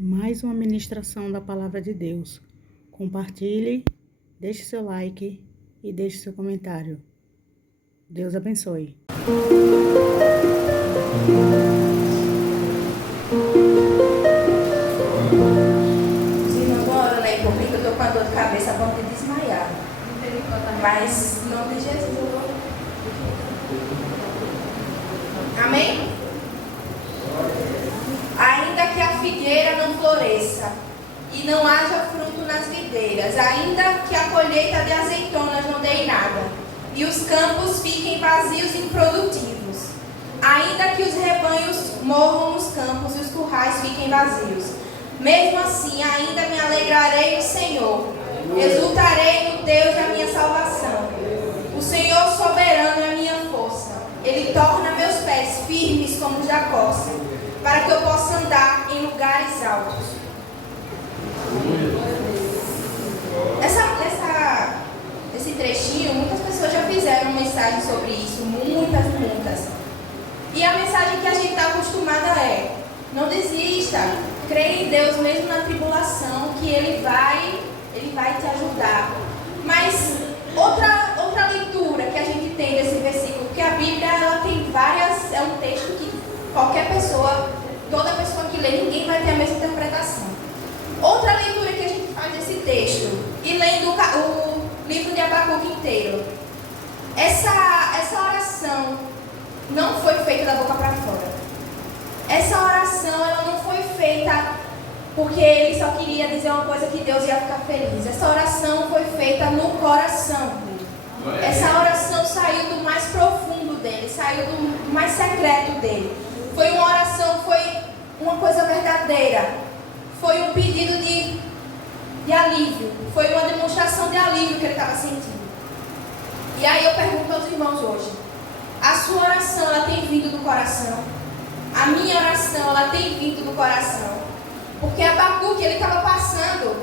Mais uma ministração da Palavra de Deus. Compartilhe, deixe seu like e deixe seu comentário. Deus abençoe. Agora, né, comigo, eu tô com a dor de cabeça a ponto de desmaiar. Mas, em nome de Jesus. Amém? Ainda que a figueira não floresça e não haja fruto nas videiras, ainda que a colheita de azeitonas não dê nada, e os campos fiquem vazios e improdutivos, ainda que os rebanhos morram nos campos e os currais fiquem vazios, mesmo assim ainda me alegrarei no Senhor, exultarei no Deus da minha salvação. O Senhor soberano é a minha força, Ele torna meus pés firmes como os da costa, para que eu possa andar em lugares altos. Esse trechinho, muitas pessoas já fizeram mensagem sobre isso, muitas. E a mensagem que a gente está acostumada é: não desista, creia em Deus mesmo na tribulação, que Ele vai te ajudar. Mas outra leitura que a gente tem desse versículo, porque a Bíblia ela tem várias, é um texto que qualquer pessoa, toda pessoa que lê, ninguém vai ter a mesma interpretação. Outra leitura que a gente faz desse texto, e lendo o livro de Abacuque inteiro, essa oração não foi feita da boca para fora. Essa oração ela não foi feita porque ele só queria dizer uma coisa que Deus ia ficar feliz. Essa oração foi feita no coração dele. Essa oração saiu do mais profundo dele, saiu do mais secreto dele. Foi uma oração, foi uma coisa verdadeira. Foi um pedido de alívio. Foi uma demonstração de alívio que ele estava sentindo. E aí eu pergunto aos irmãos hoje: a sua oração, ela tem vindo do coração? A minha oração, ela tem vindo do coração? Porque Abacuque, ele estava passando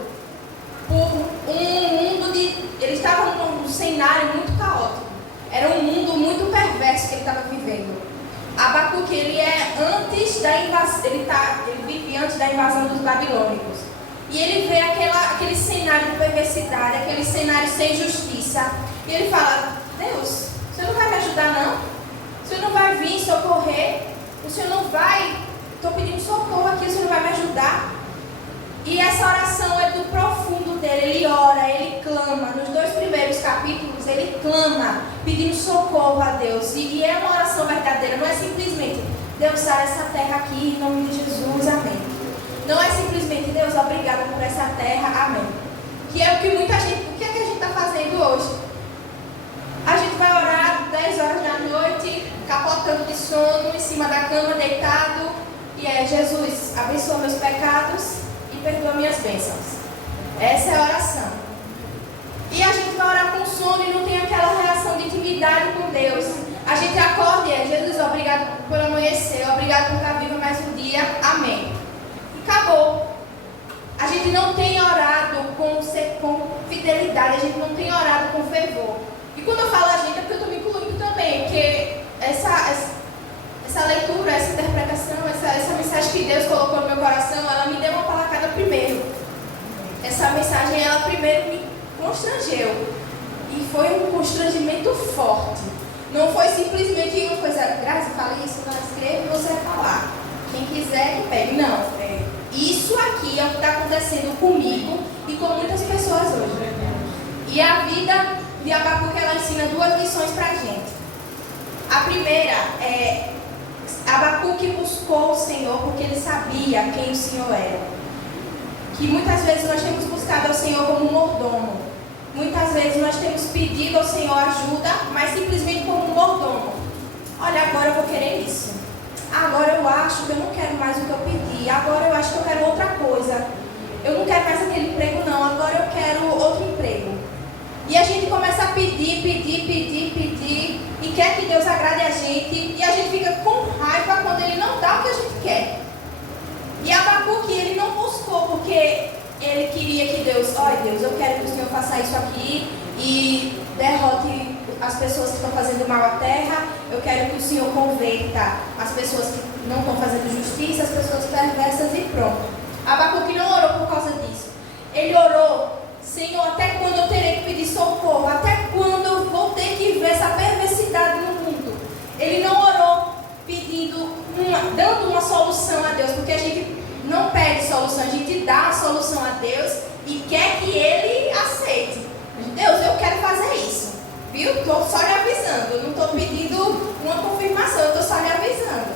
por um mundo ele estava num cenário muito caótico. Era um mundo muito perverso que ele estava vivendo. Abacuque, ele é antes da invasão, ele vive antes da invasão dos babilônicos. E ele vê aquele cenário de perversidade, aquele cenário sem justiça. E ele fala: Deus, o Senhor não vai me ajudar não? O Senhor não vai vir socorrer? O Senhor não vai? Estou pedindo socorro aqui, o Senhor não vai me ajudar? E essa oração é do profundo dele. Ele ora, ele clama. Nos 2 primeiros capítulos, ele clama, pedindo socorro a Deus. E é uma oração verdadeira. Não é simplesmente: Deus, sara essa terra aqui, em nome de Jesus, amém. Não é simplesmente: Deus, obrigado por essa terra, amém. Que é o que muita gente... O que é que a gente está fazendo hoje? A gente vai orar 10 horas da noite, capotando de sono, em cima da cama, deitado. E é: Jesus, abençoa meus pecados e perdoa minhas bênçãos. Essa é a oração. E a gente vai orar com sono e não tem aquela relação de intimidade com Deus. A gente acorda e é: Jesus, obrigado por amanhecer, obrigado por estar viva mais um dia, amém. E acabou. A gente não tem orado com fidelidade, a gente não tem orado com fervor. E quando eu falo a gente, é porque eu estou me incluindo também, porque essa leitura, essa interpretação, essa mensagem que Deus colocou no meu coração, ela me deu uma palacada primeiro. Essa mensagem, ela primeiro me constrangeu. E foi um constrangimento forte. Não foi simplesmente uma coisa: Graça, fala isso, não escreve e você vai falar. Quem quiser, que pegue. Não. Isso aqui é o que está acontecendo comigo e com muitas pessoas hoje. E a vida de Abacuque, ela ensina 2 lições para a gente. A primeira é: Abacuque buscou o Senhor porque ele sabia quem o Senhor era. Que muitas vezes nós temos buscado ao Senhor como mordomo. Muitas vezes nós temos pedido ao Senhor ajuda, mas simplesmente como mordomo. Olha, agora eu vou querer isso. Agora eu acho que eu não quero mais o que eu pedi. Agora eu acho que eu quero outra coisa. Eu não quero mais aquele emprego não. Agora eu quero outro emprego. E a gente começa a pedir, e quer que Deus agrade a gente, e a gente fica com raiva quando Ele não dá o que a gente quer. E Abacuque, ele não buscou porque ele queria que Deus: olha Deus, eu quero que o Senhor faça isso aqui e derrote as pessoas que estão fazendo mal à terra, eu quero que o Senhor converta as pessoas que não estão fazendo justiça, as pessoas perversas e pronto. Abacuque Ele orou: Senhor, até quando eu terei que pedir socorro? Até quando eu vou ter que ver essa perversidade no mundo? Ele não orou dando uma solução a Deus, porque a gente não pede solução, a gente dá a solução a Deus e quer que Ele aceite. Deus, eu quero fazer isso, viu? Estou só lhe avisando, eu não estou pedindo uma confirmação, eu estou só lhe avisando.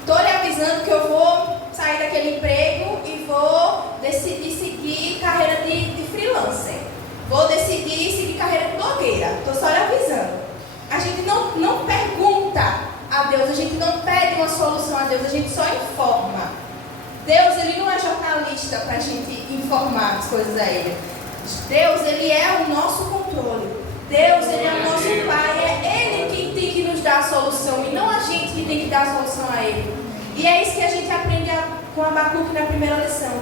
Estou lhe avisando que eu vou sair daquele emprego e vou decidir seguir carreira de freelancer. Vou decidir seguir carreira de blogueira. Estou só lhe avisando. A gente não pergunta a Deus, a gente não pede uma solução a Deus, a gente só informa. Deus, Ele não é jornalista para a gente informar as coisas a Ele. Deus, Ele é o nosso controle. Deus, Ele é o nosso Pai. É Ele quem tem que nos dar a solução e não a gente que tem que dar a solução a Ele. E é isso que a gente aprende com Abacuque na primeira lição.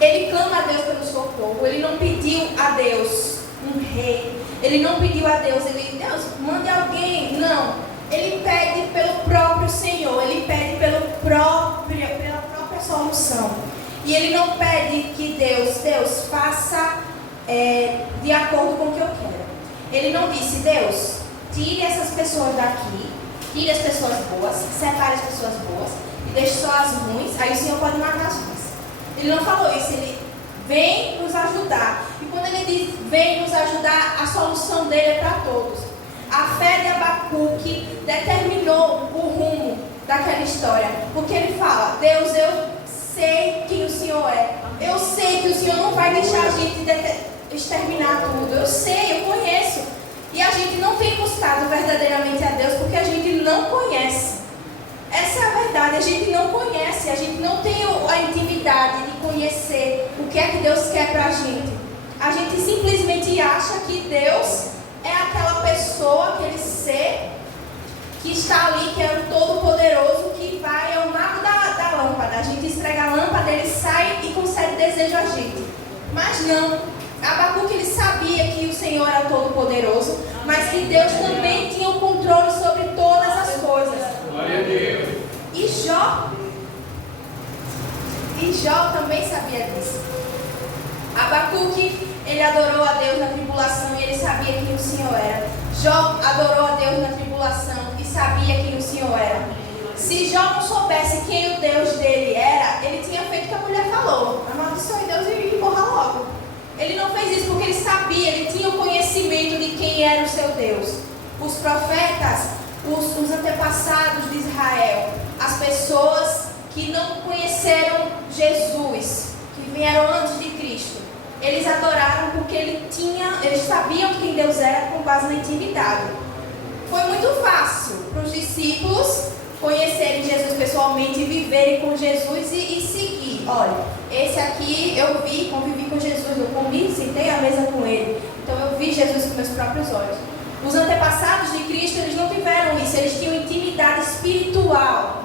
Ele clama a Deus pelo socorro. Ele não pediu a Deus um rei. Ele não pediu a Deus, Deus, mande alguém. Não. Ele pede pelo próprio Senhor. Ele pede pela própria solução. E ele não pede que Deus faça de acordo com o que eu quero. Ele não disse: Deus, tire essas pessoas daqui, tire as pessoas boas, separe as pessoas boas e deixe só as ruins, aí o Senhor pode matar as ruins. Ele não falou isso, ele vem nos ajudar. E quando ele diz vem nos ajudar, a solução dele é para todos. A fé de Abacuque determinou o rumo daquela história, porque ele fala: Deus, eu sei quem o Senhor é. Eu sei que o Senhor não vai deixar a gente exterminar tudo. Eu sei, eu conheço. E a gente não tem buscado verdadeiramente a Deus porque a gente não conhece. Essa é a verdade, a gente não conhece, a gente não tem a intimidade de conhecer o que é que Deus quer pra gente. A gente simplesmente acha que Deus é aquela pessoa, aquele ser que está ali, que é o Todo-Poderoso, que vai, é o mago da lâmpada. A gente esfrega a lâmpada, ele sai e concede desejo a gente. Mas não, Abacuque ele sabia que o Senhor era Todo-Poderoso, mas que Deus também tinha o controle sobre todas as coisas. Glória a Deus. E Jó também sabia disso. Abacuque, ele adorou a Deus na tribulação e ele sabia quem o Senhor era. Jó adorou a Deus na tribulação e sabia quem o Senhor era. Se Jó não soubesse quem o Deus dele era, ele tinha feito o que a mulher falou: amaldiçoe Deus e morra logo. Ele não fez isso porque ele sabia, ele tinha o conhecimento de quem era o seu Deus. Os profetas, os antepassados de Israel, as pessoas que não conheceram Jesus, que vieram antes de Cristo, eles adoraram porque eles sabiam quem Deus era com base na intimidade. Foi muito fácil para os discípulos conhecerem Jesus pessoalmente e viverem com Jesus e seguir. Olha, esse aqui eu vi, convivi com Jesus, eu comi, sentei à mesa com ele. Então eu vi Jesus com meus próprios olhos. Os antepassados de Cristo, eles não tiveram isso, eles tinham intimidade espiritual.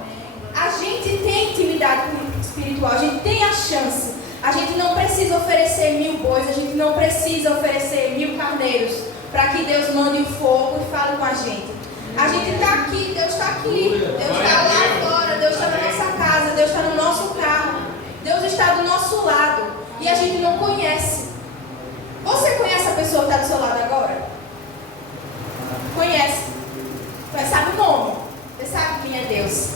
A gente tem intimidade espiritual, a gente tem a chance. A gente não precisa oferecer 1000 bois, a gente não precisa oferecer 1000 carneiros para que Deus mande fogo e fale com a gente. A gente está aqui, Deus está aqui, Deus está lá fora, Deus está na nossa casa, Deus está no nosso carro, Deus está do nosso lado e a gente não conhece. Você conhece a pessoa que está do seu lado agora? Conhece? Você sabe o nome? Você sabe quem é Deus?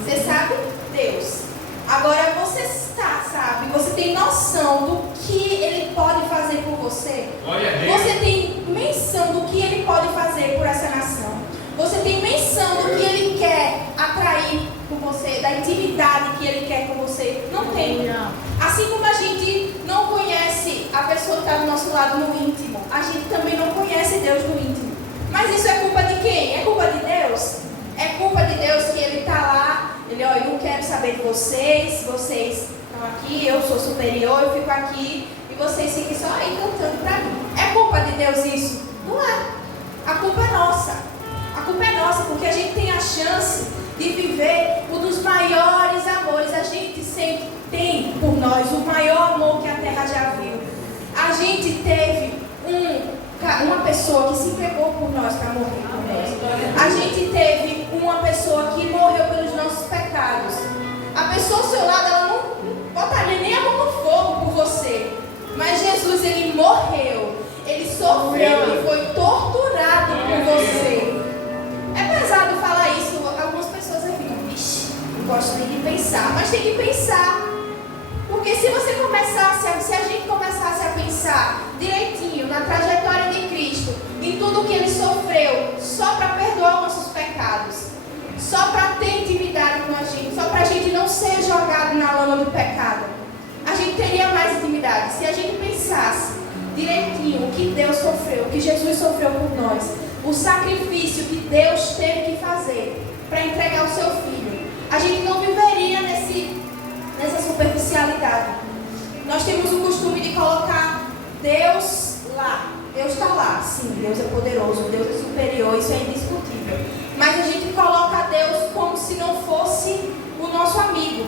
Você sabe Deus. Agora você sabe, você tem noção do que Ele pode fazer por você? Você tem menção do que Ele pode fazer por essa nação? Você tem menção do que Ele quer atrair com você, da intimidade que Ele quer com você? Não tem. Assim como a gente não conhece a pessoa que está do nosso lado no íntimo, a gente também não conhece Deus no íntimo. Mas isso é culpa de quem? É culpa de Deus? É culpa de Deus que Ele está lá. Ele, ó, eu não quero saber de vocês estão aqui, eu sou superior, eu fico aqui e vocês fiquem só aí cantando para mim. É culpa de Deus isso? Não é. A culpa é nossa. A culpa é nossa porque a gente tem a chance de viver um dos maiores amores. A gente sempre tem por nós o maior amor que a terra já viu. A gente teve uma pessoa que se entregou por nós para morrer por nós. A gente teve uma pessoa que morreu pelos nossos pecados. A pessoa ao seu lado, ela não botaria nem a mão no fogo por você. pensar, mas tem que pensar. Porque se a gente começasse a pensar direitinho na trajetória de Cristo, em tudo que Ele sofreu, só para perdoar nossos pecados, só para ter intimidade com a gente, só para a gente não ser jogado na lama do pecado, a gente teria mais intimidade. Se a gente pensasse direitinho o que Deus sofreu, o que Jesus sofreu por nós, o sacrifício que Deus teve que fazer para entregar o seu Filho, a gente não viveria nessa superficialidade. Nós temos o costume de colocar Deus lá. Deus está lá, sim, Deus é poderoso, Deus é superior, isso é indiscutível. Mas a gente coloca Deus como se não fosse o nosso amigo.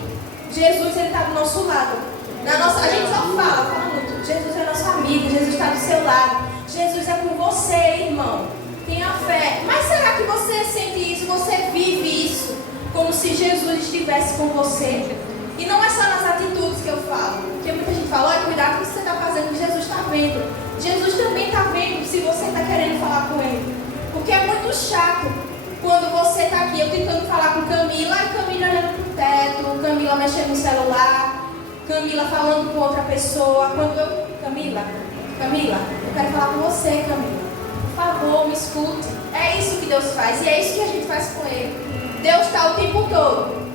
Jesus, Ele está do nosso lado. A gente só fala muito, Jesus é nosso amigo, Jesus está do seu lado, Jesus é com você, irmão. Tenha fé. Mas será que você sente isso, você vive isso, como se Jesus estivesse com você? E não é só nas atitudes que eu falo. Porque muita gente fala, olha, cuidado com o que você está fazendo, que Jesus está vendo. Jesus também está vendo se você está querendo falar com Ele. Porque é muito chato quando você está aqui, eu tentando falar com Camila, e Camila olhando para o teto, Camila mexendo no celular, Camila falando com outra pessoa. Camila, eu quero falar com você, Camila. Por favor, me escute. É isso que Deus faz, e é isso que a gente faz com Ele. Deus está o tempo todo.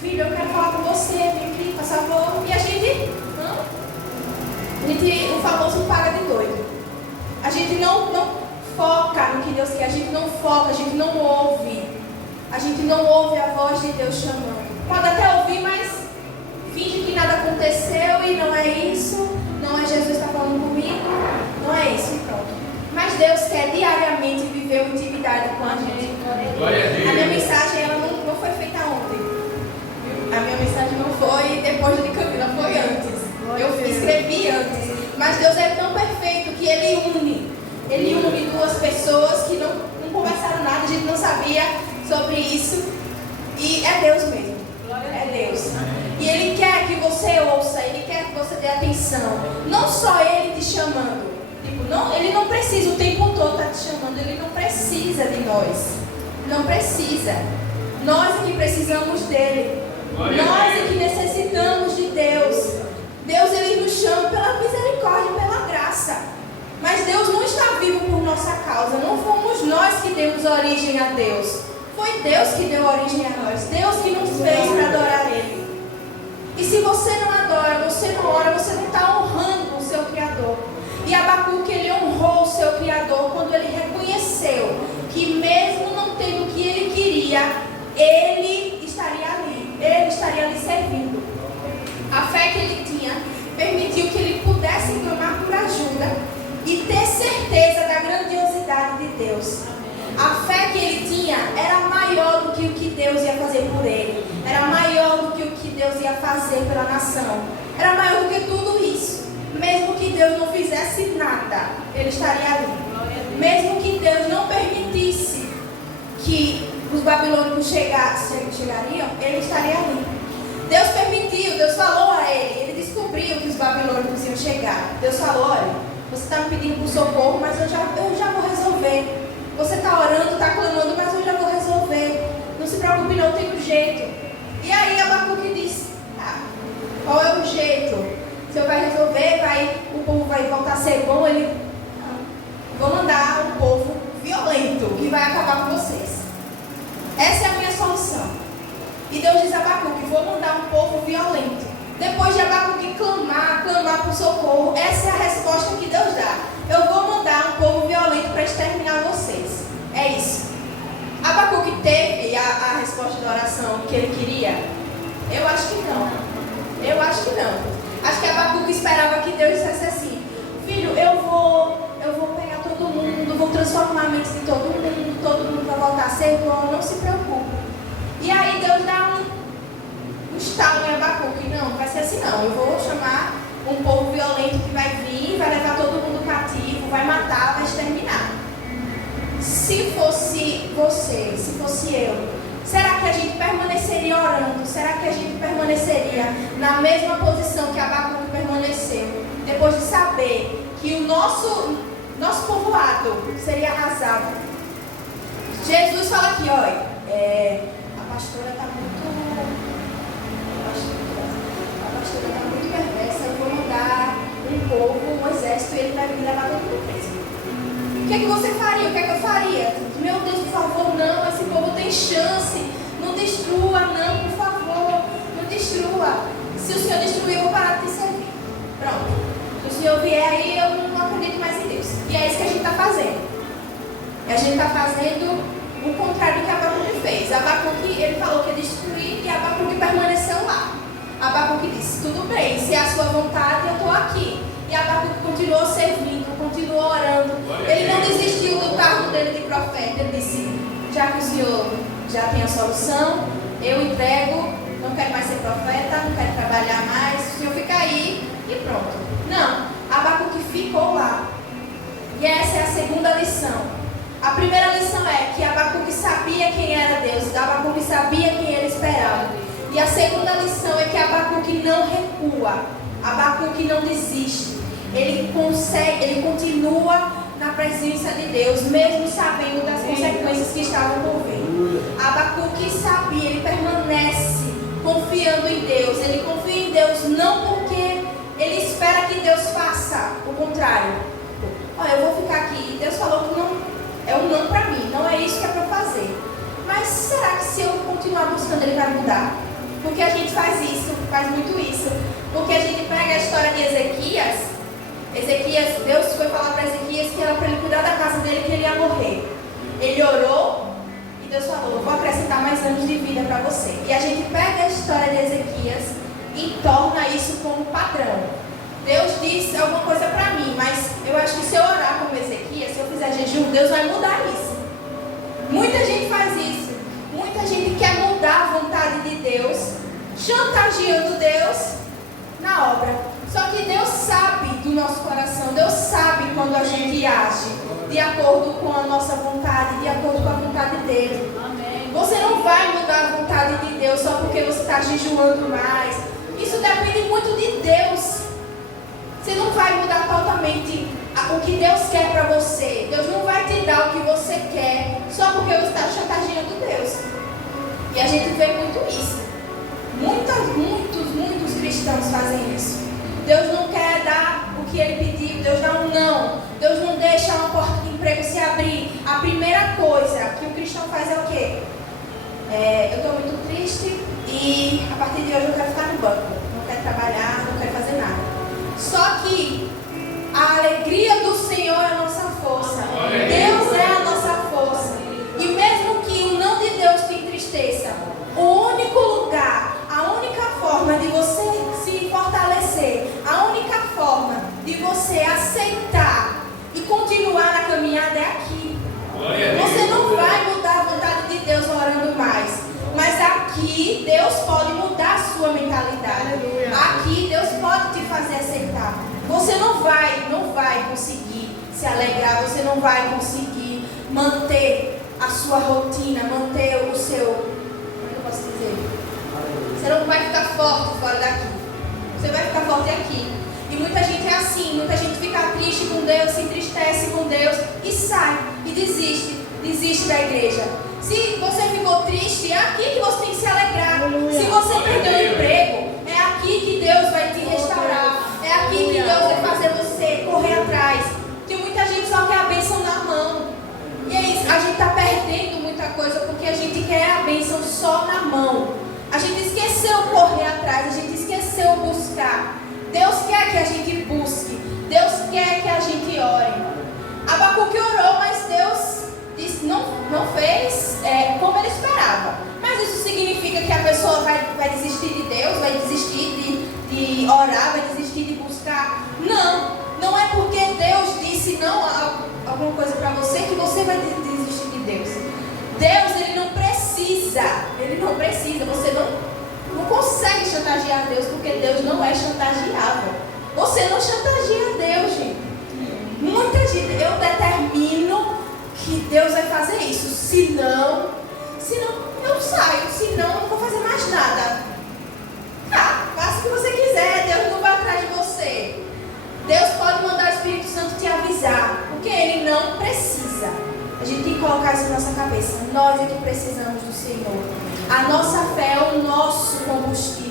Filho, eu quero falar com você, vem aqui, por favor. E a gente, o famoso paga de doido. A gente não foca no que Deus quer, a gente não foca, a gente não ouve. A gente não ouve a voz de Deus chamando. Pode até ouvir, mas finge que nada aconteceu e não é isso. Não é Jesus que está falando comigo. Não é isso, e pronto. Mas Deus quer diariamente viver uma intimidade com a gente. A minha mensagem ela não foi feita ontem. A minha mensagem não foi depois de Camila, foi antes. Eu escrevi antes. Mas Deus é tão perfeito que Ele une duas pessoas que não conversaram nada, a gente não sabia sobre isso. E é Deus mesmo. É Deus. E Ele quer que você ouça, Ele quer que você dê atenção. Não só Ele te chamando. Ele não precisa o tempo todo estar te chamando, Ele não precisa de nós. Não precisa. Nós é que precisamos dEle. Nós é que necessitamos de Deus. Deus, Ele nos chama pela misericórdia, pela graça. Mas Deus não está vivo por nossa causa. Não fomos nós que demos origem a Deus. Foi Deus que deu origem a nós. Deus que nos fez para adorar Ele. E se você não adora, você não ora, você não está honrando o seu Criador. E Abacuque, ele honrou o seu Criador quando ele reconheceu que mesmo não tendo o que ele queria, ele estaria ali servindo. A fé que ele tinha permitiu que ele pudesse clamar por ajuda e ter certeza da grandiosidade de Deus. A fé que ele tinha era maior do que o que Deus ia fazer por ele. Era maior do que o que Deus ia fazer pela nação. Era maior do que tudo isso. Mesmo que Deus não fizesse nada, ele estaria ali. Mesmo que Deus não permitisse que os babilônicos chegariam, ele estaria ali. Deus permitiu, Deus falou a ele descobriu que os babilônicos iam chegar. Deus falou, olha, você está me pedindo por socorro, mas eu já vou resolver. Você está orando, está clamando, mas eu já vou resolver. Não se preocupe não, tem um jeito. E aí Abacuque disse, qual é o jeito? O Senhor vai resolver, o povo vai voltar a ser bom, vou mandar um povo violento que vai acabar com vocês. Essa é a minha solução. E Deus diz a Abacuque, vou mandar um povo violento. Depois de Abacuque clamar por socorro, essa é a resposta que Deus dá. Eu vou mandar um povo violento para exterminar vocês. É isso. Abacuque teve a resposta da oração que ele queria? Eu acho que não. Acho que Abacuque esperava que Deus dissesse assim, filho, eu vou pegar todo mundo, vou transformar a mente de todo mundo vai voltar a ser bom, não se preocupe. E aí Deus dá um estalo em Abacuque, não vai ser assim não, eu vou chamar um povo violento que vai vir, vai levar todo mundo cativo, vai matar, vai exterminar. Se fosse você, se fosse eu, será que a gente permaneceria orando? Será que a gente permaneceria na mesma posição que Abacuque permaneceu? Depois de saber que o nosso povoado seria arrasado. Jesus fala aqui, olha, a pastora está muito que é que você faria? O que é que eu faria? Meu Deus, por favor, não, esse povo tem chance. Não destrua, não, por favor. Não destrua. Se o Senhor destruir, eu vou parar de te servir. Pronto. Se o Senhor vier aí, eu não acredito mais em Deus. E é isso que a gente está fazendo. E a gente está fazendo o contrário do que Abacuque fez. Abacuque, ele falou que ia destruir e Abacuque permaneceu lá. Abacuque disse, tudo bem, se é a sua vontade, eu estou aqui. E Abacuque continuou servindo, continuou orando. Ele não desistiu do cargo dele de profeta. Ele disse, já que o Senhor já tem a solução, eu entrego, não quero mais ser profeta, não quero trabalhar mais, o Senhor fica aí e pronto. Não, Abacuque ficou lá. E essa é a segunda lição. A primeira lição é que Abacuque sabia quem era Deus, Abacuque sabia quem ele esperava. E a segunda lição é que Abacuque não recua, Abacuque não desiste. Ele continua na presença de Deus, mesmo sabendo das consequências que estavam por vir. Abacuque sabia, ele permanece confiando em Deus. Ele confia em Deus não porque ele espera que Deus faça o contrário. Olha, eu vou ficar aqui, Deus falou que não é um não para mim, não é isso que é para fazer. Mas será que se eu continuar buscando ele vai mudar? Porque a gente faz isso, faz muito isso. Porque a gente pega a história de Ezequias, Deus foi falar para Ezequias que era para ele cuidar da casa dele, que ele ia morrer. Ele orou e Deus falou, eu vou acrescentar mais anos de vida para você. E a gente pega a história de Ezequias e torna isso como padrão. Deus disse alguma coisa para mim, mas eu acho que se eu orar como Ezequias, se eu fizer jejum, Deus vai mudar isso. Muita gente faz isso. Muita gente quer mudar a vontade de Deus, chantageando Deus na obra. Só que Deus sabe do nosso coração, Deus sabe quando a gente age de acordo com a nossa vontade, de acordo com a vontade dele. Amém. Você não vai mudar a vontade de Deus só porque você está jejuando mais. Isso depende muito de Deus. Você não vai mudar totalmente o que Deus quer para você. Deus não vai te dar o que você quer só porque você está chantageando Deus. E a gente vê muito isso. Muitos cristãos fazem isso. Deus não quer dar o que ele pediu, Deus dá um não. Deus não deixa uma porta de emprego se abrir. A primeira coisa que o cristão faz é o quê? Eu estou muito triste e a partir de hoje eu quero ficar no banco. Não quero trabalhar, não quero fazer nada. Só que a alegria do Senhor é a nossa força. Deus é a nossa força. E mesmo que o não de Deus te entristeça, o único lugar, a única forma de você se fortalecer, a única forma de você aceitar e continuar na caminhada é aqui. Você não vai mudar a vontade de Deus orando mais, mas aqui Deus pode mudar a sua mentalidade. Aqui Deus pode te fazer aceitar. Você não vai conseguir se alegrar, você não vai conseguir manter a sua rotina, manter o seu, como é que eu posso dizer? Você não vai ficar forte fora daqui. Você vai ficar forte aqui. E muita gente é assim, muita gente fica triste com Deus, se entristece com Deus e sai, e desiste da igreja. Se você ficou triste, é aqui que você tem que se alegrar. Se você perdeu o emprego, é aqui que Deus vai te restaurar. É aqui que Deus vai fazer você correr atrás. Porque muita gente só quer a bênção na mão. E é isso, a gente está perdendo muita coisa porque a gente quer a bênção só na mão. A gente esqueceu correr atrás, a gente esqueceu buscar. Deus quer que a gente busque, Deus quer que a gente ore. Abacuque orou, mas Deus disse, não fez como ele esperava. Mas isso significa que a pessoa vai desistir de Deus, vai desistir de orar, vai desistir de buscar? Não é porque Deus disse não a alguma coisa para você que você vai desistir de Deus. Deus, ele não precisa, você não consegue chantagear Deus, porque Deus não é chantageável. Você não chantageia Deus, gente. Muita gente, eu determino que Deus vai fazer isso, senão eu saio, senão eu não vou fazer mais nada. Faça o que você quiser, Deus não vai atrás de você. Deus pode mandar o Espírito Santo te avisar, porque ele não precisa. A gente tem que colocar isso na nossa cabeça. Nós é que precisamos do Senhor. A nossa fé é o nosso combustível.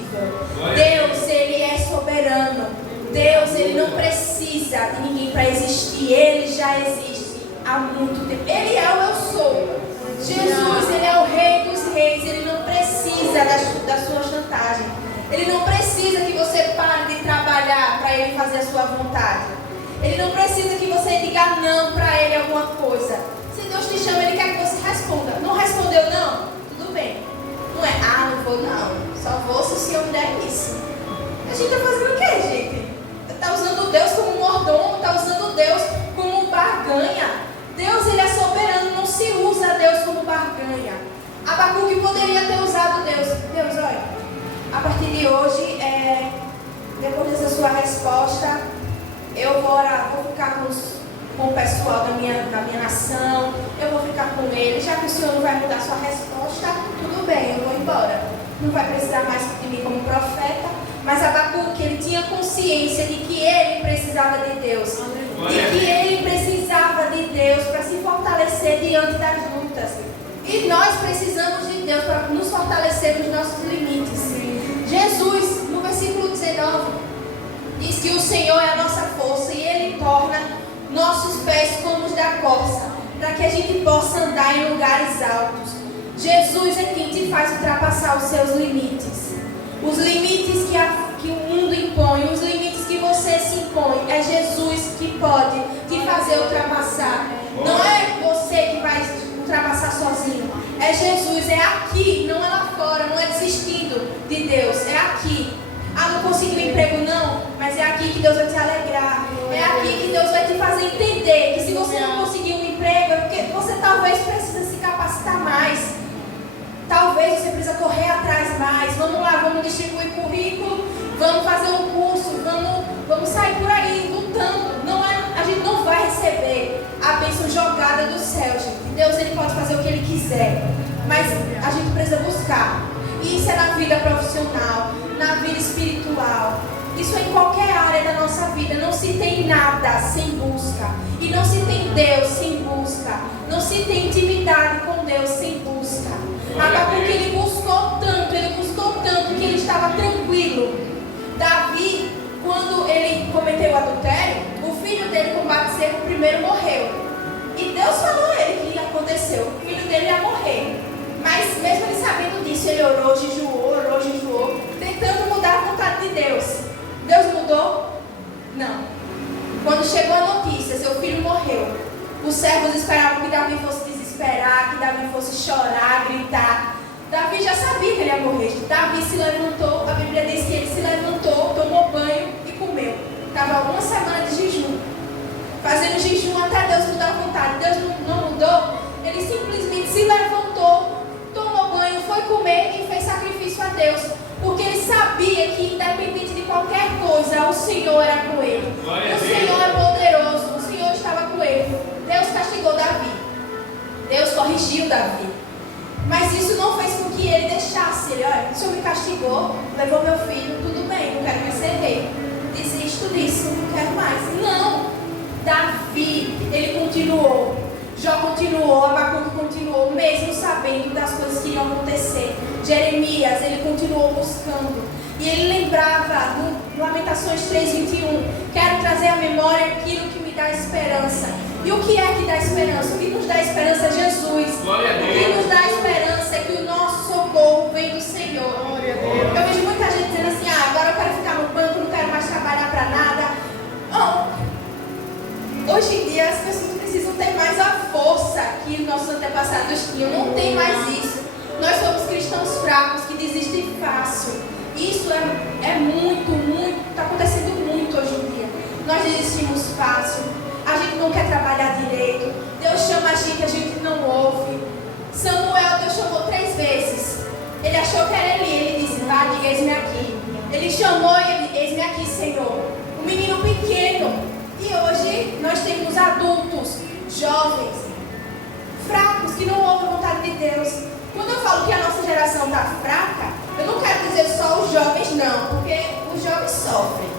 Deus, ele é soberano. Deus, ele não precisa de ninguém para existir. Ele já existe há muito tempo. Ele é o eu sou. Jesus, ele é o Rei dos Reis. Ele não precisa da sua chantagem. Ele não precisa que você pare de trabalhar para ele fazer a sua vontade. Ele não precisa que você diga não para ele alguma coisa. Se Deus te chama, ele quer que você responda. Não respondeu não? Tudo bem. Não é, não vou não. Só vou se o Senhor me der isso. A gente está fazendo o quê, gente? Está usando Deus como mordomo, está usando Deus como barganha. Deus, ele é soberano, não se usa Deus como barganha. Abacuque poderia ter usado Deus. Deus, olha, a partir de hoje, depois dessa sua resposta, eu vou orar, vou ficar com o pessoal da minha nação, eu vou ficar com ele. Já que o Senhor não vai mudar sua resposta, tudo bem, eu vou embora. Não vai precisar mais de mim como profeta. Mas Abacuque, ele tinha consciência de que ele precisava de Deus. De que ele precisava de Deus para se fortalecer diante das lutas. E nós precisamos de Deus para nos fortalecer nos nossos limites. Jesus, no versículo 19, diz que o Senhor é a nossa força e Ele torna nossos pés como os da corça, para que a gente possa andar em lugares altos. Jesus é quem te faz ultrapassar os seus limites. Os limites que o mundo impõe, os limites que você se impõe, é Jesus que pode te fazer ultrapassar. Não é você que vai ultrapassar sozinho. É Jesus, é aqui, não é lá fora, não é desistindo de Deus, é aqui. Não conseguiu emprego não, mas é aqui que Deus vai te alegrar. É aqui que Deus vai te fazer entender que se você não conseguiu um emprego, é porque você talvez precisa se capacitar mais. Talvez você precisa correr atrás mais. Vamos lá, vamos distribuir currículo, vamos fazer um curso, vamos sair por aí lutando. A gente não vai receber a bênção jogada do céu, gente. Deus, ele pode fazer o que ele quiser, mas a gente precisa buscar. E isso é na vida profissional, na vida espiritual. Isso é em qualquer área da nossa vida. Não se tem nada sem busca. E não se tem Deus sem busca. Não se tem intimidade com Deus sem busca. Abacuque, ele buscou tanto que ele estava tranquilo. Davi, quando ele cometeu o adultério, o filho dele com Batseba primeiro morreu. E Deus falou a ele que ia acontecer. O filho dele ia morrer. Mas mesmo ele sabendo disso, ele orou, jejuou, tentando mudar a vontade de Deus. Deus mudou? Não. Quando chegou a notícia, seu filho morreu, os servos esperavam que Davi fosse desesperar, que Davi fosse chorar, gritar. Davi já sabia que ele ia morrer. Davi se levantou, a Bíblia diz que ele se levantou, tomou banho e comeu. Estava uma semana de jejum, fazendo jejum até Deus mudar a vontade. Deus não mudou, ele simplesmente se levantou, tomou banho, foi comer e fez sacrifício a Deus. Porque ele sabia que independente de qualquer coisa, o Senhor era com ele. O Senhor é poderoso, o Senhor estava com ele. Deus castigou Davi, Deus corrigiu Davi. Mas isso não fez com que ele deixasse. Ele, olha, o Senhor me castigou, levou meu filho, tudo bem, não quero mais ser rei. Desisto disso, não quero mais. Não, Davi, ele continuou. Jó continuou, Abacuque continuou, mesmo sabendo das coisas que iam acontecer. Jeremias, ele continuou buscando. E ele lembrava, no Lamentações 3:21, quero trazer à memória aquilo que me dá esperança. E o que é que dá esperança? O que nos dá esperança é Jesus. O que nos dá esperança é que o nosso socorro vem do Senhor. Eu vejo muita gente dizendo assim, agora eu quero ficar no banco, não quero mais trabalhar para nada. Hoje em dia as pessoas precisam ter mais a força que os nossos antepassados tinham. Não tem mais isso. Nós somos cristãos fracos que desistem fácil. Isso é muito, está acontecendo muito hoje em dia. Nós desistimos fácil. A gente não quer trabalhar direito. Deus chama a gente não ouve. Samuel, Deus chamou 3 vezes. Ele achou que era Eli. Ele disse, vai, diga, eis-me aqui. Ele chamou ele, eis-me aqui, Senhor. Um menino pequeno. E hoje nós temos adultos, jovens, fracos, que não ouvem a vontade de Deus. Quando eu falo que a nossa geração está fraca, eu não quero dizer só os jovens não, porque os jovens sofrem.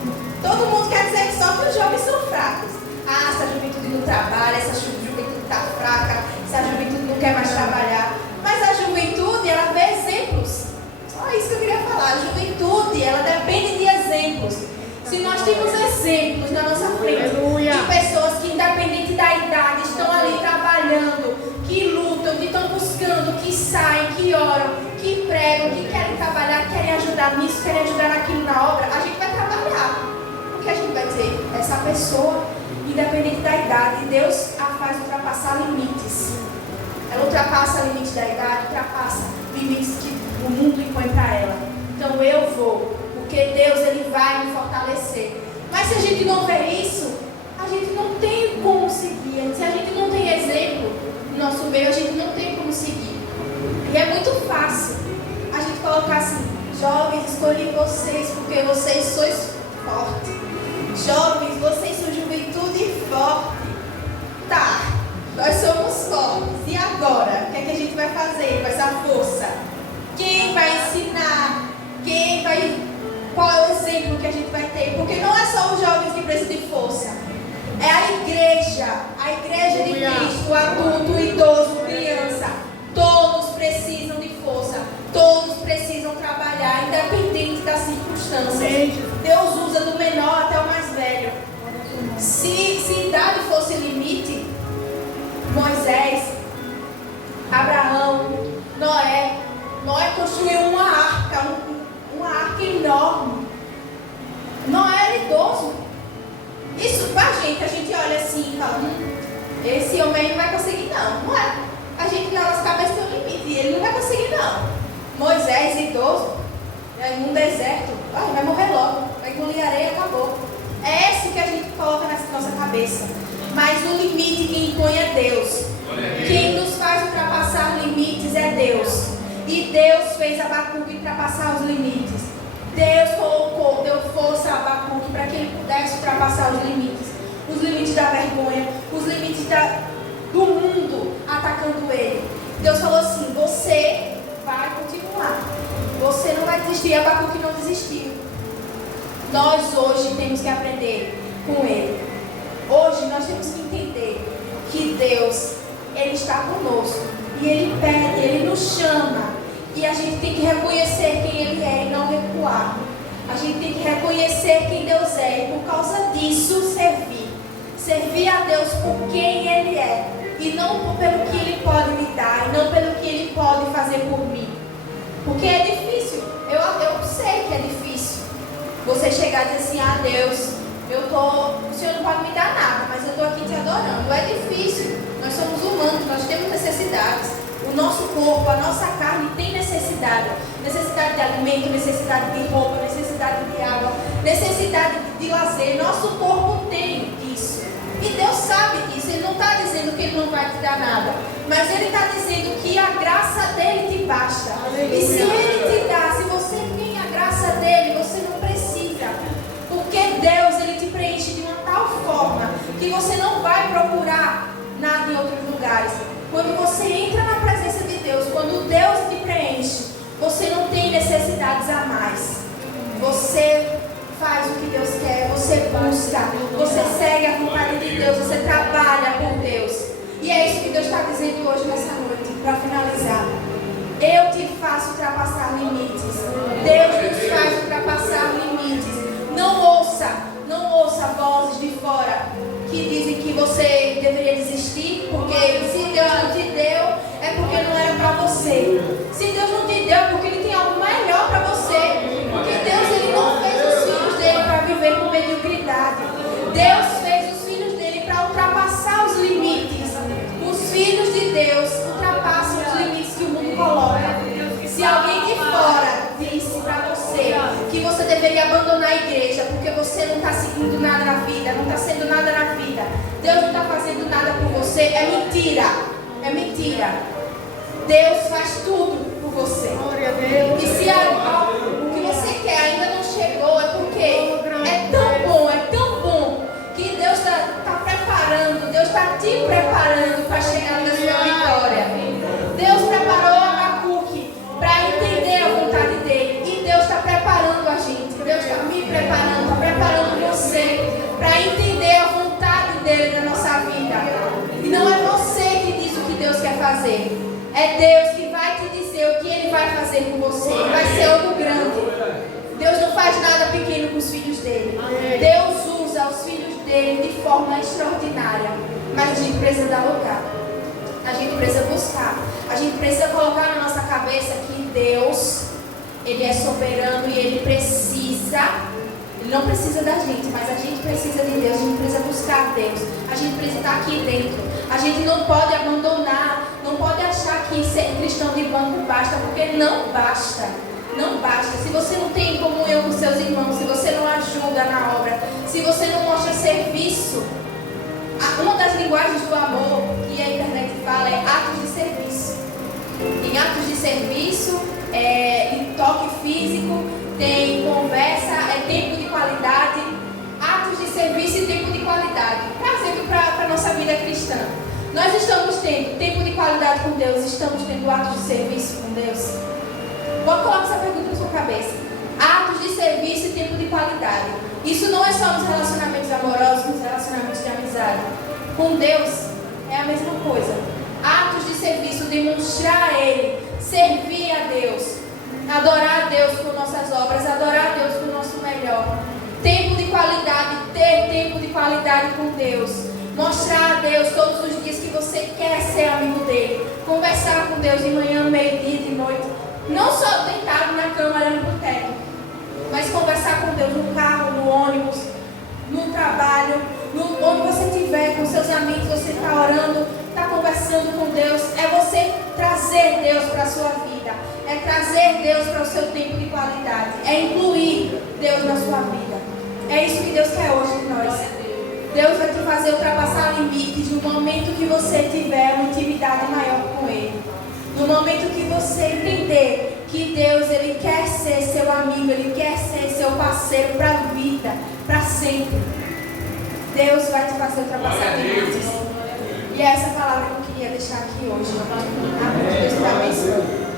Todo mundo quer dizer que só que os jovens são fracos. Essa juventude não trabalha, essa juventude está fraca, essa juventude não quer mais trabalhar. Mas a juventude, ela vê exemplos. Só isso que eu queria falar. A juventude, ela depende de exemplos. Se nós temos exemplos na nossa frente de pessoas que, independente da idade, estão ali trabalhando, saem, que oram, que pregam, que querem trabalhar, querem ajudar nisso, querem ajudar naquilo na obra, a gente vai trabalhar. Porque a gente vai dizer, essa pessoa, independente da idade, Deus a faz ultrapassar limites. Ela ultrapassa limites da idade, ultrapassa limites que o mundo impõe para ela. Então eu vou, porque Deus ele vai me fortalecer. Mas se a gente não vê isso, a gente não tem como seguir. Se a gente não tem exemplo no nosso meio, a gente não tem como seguir. E é muito fácil a gente colocar assim, jovens, escolhi vocês porque vocês sois fortes. Jovens, vocês são juventude forte. Tá, nós somos fortes. E agora? O que é que a gente vai fazer com essa força? Quem vai ensinar? Quem vai... Qual é o exemplo que a gente vai ter? Porque não é só os jovens que precisam de força. É a igreja de Cristo, adulto, idoso, criança. Todos precisam de força. Todos precisam trabalhar, independente das circunstâncias. Deus usa do menor até o mais velho. Se idade fosse limite, Moisés, Abraão, Noé construiu uma arca enorme. Noé era idoso. Isso pra gente, a gente olha assim e fala, esse homem não vai conseguir não é? A gente na nossa cabeça tem um limite e ele não vai conseguir não. Moisés, idoso, num deserto, vai morrer logo, vai engolir areia e acabou. É esse que a gente coloca na nossa cabeça. Mas o limite quem impõe é Deus. Quem nos faz ultrapassar limites é Deus. E Deus fez Abacuque ultrapassar os limites. Deus deu força a Abacuque para que ele pudesse ultrapassar os limites da vergonha, os limites do mundo atacando ele. Deus falou assim, você vai continuar. Você não vai desistir. Abacuque não desistiu. Nós hoje temos que aprender com ele. Hoje nós temos que entender que Deus, ele está conosco. E ele pede, ele nos chama. E a gente tem que reconhecer quem ele é e não recuar. A gente tem que reconhecer quem Deus é. E por causa disso servir. Servir a Deus por quem ele é. E não pelo que ele pode me dar. E não pelo que ele pode fazer por mim. Porque é difícil. Eu sei que é difícil. Você chegar e dizer assim, Deus, o Senhor não pode me dar nada, mas eu estou aqui te adorando. É difícil. Nós somos humanos, nós temos necessidades. O nosso corpo, a nossa carne tem necessidade. Necessidade de alimento, necessidade de roupa, necessidade de água, necessidade de lazer. Nosso corpo tem isso. E Deus sabe disso. Ele não está dizendo que Ele não vai te dar nada. Mas Ele está dizendo que a graça dEle te basta. Aleluia. E se Ele te dá, se você tem a graça dEle, você não precisa. Porque Deus, Ele te preenche de uma tal forma que você não vai procurar nada em outros lugares. Quando você entra na presença de Deus, quando Deus te preenche, você não tem necessidades a mais. Você faz o que Deus quer, você busca, você segue a vontade de Deus, você trabalha por Deus. E é isso que Deus está dizendo hoje nessa noite, para finalizar. Eu te faço ultrapassar limites. Deus nos faz ultrapassar limites. Não ouça vozes de fora que dizem que você deveria desistir, porque se Deus não te deu, é porque não era para você. Se Deus não te deu, é porque Ele tem algo melhor para você. Porque Deus, Ele não fez os filhos dele para viver com mediocridade. Deus fez os filhos dele para ultrapassar os limites. Os filhos de Deus ultrapassam os limites que o mundo coloca. Se alguém de fora disse para você que você deveria abandonar a igreja porque você não está seguindo nada na vida, não está sendo nada na vida, Deus não está fazendo nada por você, é mentira. É mentira. Deus faz tudo por você. E se o que você quer ainda não chegou, é porque é tão bom que Deus está preparando, Deus está te preparando para chegar na sua vitória. Deus preparou Abacuque para entender a vontade dele. E Deus está preparando a gente. Deus está me preparando, está preparando você para entender a vontade dele na nossa vida. E não é você que diz o que Deus quer fazer. É Deus que vai te dizer o que Ele vai fazer com você. Vai ser algo grande. Deus não faz nada pequeno com os filhos dele. Deus usa os filhos dele de forma extraordinária. Mas a gente precisa dar lugar. A gente precisa buscar. A gente precisa colocar na nossa cabeça que Deus, Ele é soberano e Ele não precisa da gente, mas a gente precisa de Deus, a gente precisa buscar Deus, a gente precisa estar aqui dentro. A gente não pode abandonar, não pode achar que ser cristão de banco basta, porque não basta. Não basta. Se você não tem comunhão com seus irmãos, se você não ajuda na obra, se você não mostra serviço, uma das linguagens do amor que a internet fala é atos de serviço. Em atos de serviço, em toque físico, tem conversa, tempo de qualidade, atos de serviço e tempo de qualidade. Trazendo para a nossa vida cristã. Nós estamos tendo tempo de qualidade com Deus, estamos tendo atos de serviço com Deus. Coloque essa pergunta na sua cabeça. Atos de serviço e tempo de qualidade. Isso não é só nos relacionamentos amorosos, nos relacionamentos de amizade. Com Deus é a mesma coisa. Atos de serviço, demonstrar a Ele, servir a Deus, adorar a Deus com nossas obras, adorar a Deus com o nosso melhor. Tempo de qualidade, ter tempo de qualidade com Deus. Mostrar a Deus todos os dias que você quer ser amigo dele. Conversar com Deus de manhã, meio-dia, de noite. Não só deitado na cama olhando para o teto, mas conversar com Deus no carro, no ônibus, no trabalho, onde você estiver com seus amigos, você está orando, está conversando com Deus. É você trazer Deus para a sua vida, é trazer Deus para o seu tempo de qualidade, é incluir Deus na sua vida. É isso que Deus quer hoje de nós. Deus vai te fazer ultrapassar limites no momento que você tiver uma intimidade maior com Ele. No momento que você entender que Deus, Ele quer ser seu amigo, Ele quer ser seu parceiro para a vida, para sempre. Deus vai te fazer ultrapassar limites. E é essa palavra que eu queria deixar aqui hoje. Amém. Deus te abençoe.